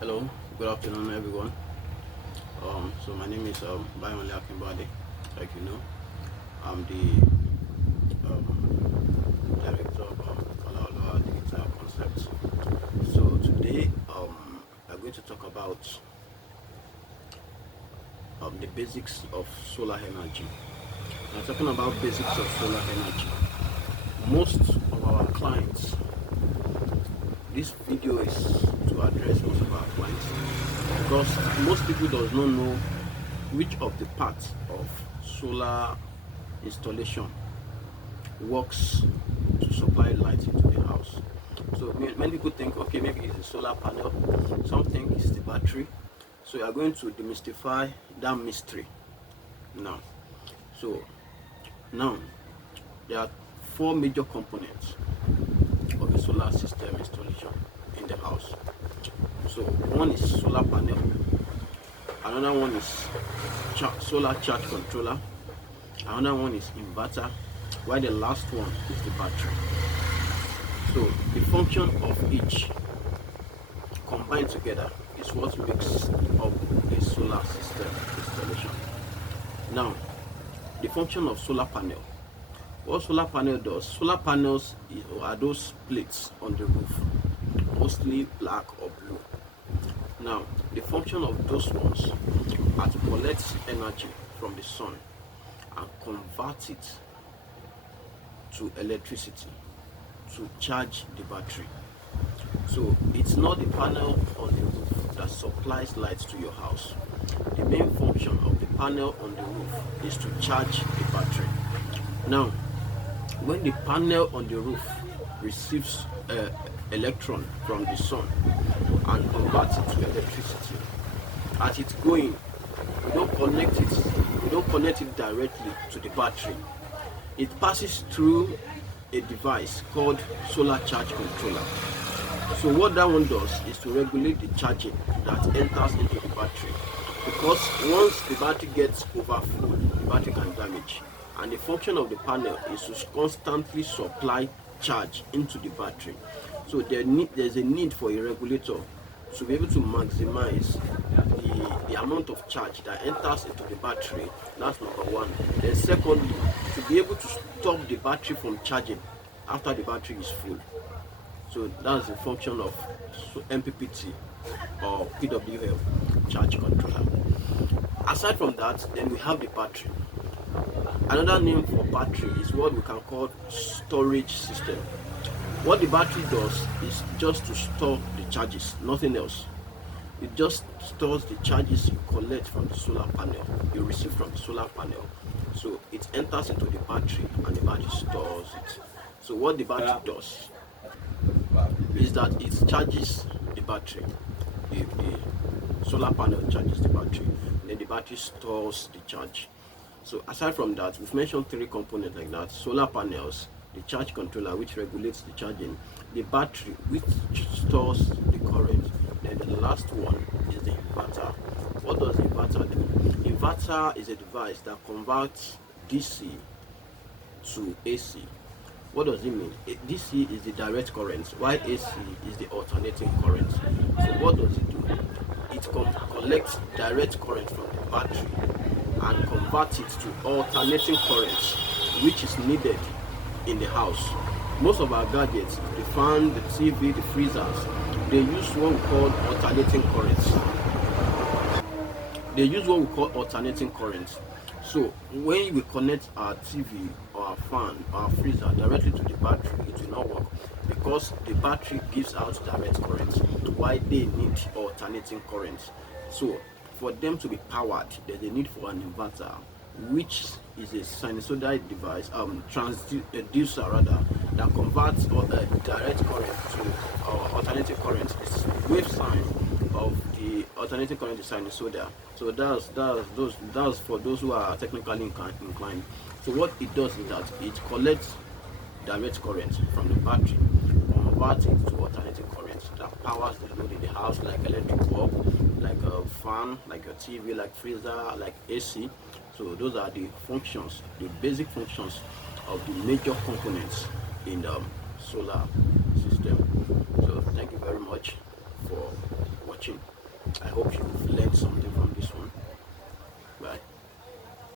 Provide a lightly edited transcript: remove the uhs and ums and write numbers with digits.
Hello, good afternoon, everyone. So my name is Bayonle Akimbade. Like you know, I'm the director of Olaoluwa Digital Concepts. So today, I'm going to talk about the basics of solar energy. Now, talking about basics of solar energy, most of our clients, this video is to address most of our clients because most people does not know which of the parts of solar installation works to supply light into the house. So many people think, okay, maybe it's a solar panel, some think it's the battery. So you are going to demystify that mystery now. So now there are four major components of a solar system installation in the house. So one is solar panel, another one is solar charge controller, another one is inverter, while the last one is the battery. So the function of each combined together is what makes up a solar system installation. Now, the function of solar panel. What solar panel does, solar panels are those plates on the roof, mostly black or blue. Now, the function of those ones are to collect energy from the sun and convert it to electricity to charge the battery. So it's not the panel on the roof that supplies light to your house. The main function of the panel on the roof is to charge the battery. Now, when the panel on the roof receives electron from the sun and converts it to electricity, as it's going, we don't connect it directly to the battery. It passes through a device called solar charge controller. So what that one does is to regulate the charging that enters into the battery, because once the battery gets overfull, the battery can damage, and the function of the panel is to constantly supply charge into the battery. So there's a need for a regulator to be able to maximize the amount of charge that enters into the battery. That's number one. Then secondly, to be able to stop the battery from charging after the battery is full. So that's the function of MPPT or PWL charge controller. Aside from that, then we have the battery. Another name for battery is what we can call storage system. What the battery does is just to store the charges, nothing else. It just stores the charges you collect from the solar panel, you receive from the solar panel. So it enters into the battery and the battery stores it. So what the battery does is that it charges the battery. The solar panel charges the battery, and then the battery stores the charge. So aside from that, we've mentioned three components like that: solar panels, the charge controller which regulates the charging, the battery which stores the current, and the last one is the inverter. What does the inverter do? Inverter is a device that converts DC to AC. What does it mean? DC is the direct current, while AC is the alternating current. So what does it do? It collects direct current from the battery and converts it to alternating currents, which is needed in the house. Most of our gadgets, the fan, the TV, the freezers, they use what we call alternating currents. So when we connect our TV or our fan or our freezer directly to the battery, it will not work because the battery gives out direct current, why they need alternating current. So for them to be powered, there's a need for an inverter, which is a sinusoidal device, transducer rather, that converts direct current to alternating current. It's wave sign of the alternating current is sinusoidal. So that's for those who are technically inclined. So what it does is that it collects direct current from the battery, converts it to alternating current that powers the load in the house, like electric bulb, like a fan, like a TV, like freezer, like AC. So those are the functions, the basic functions of the major components in the solar system. So thank you very much for watching. watching. I hope you've learned something.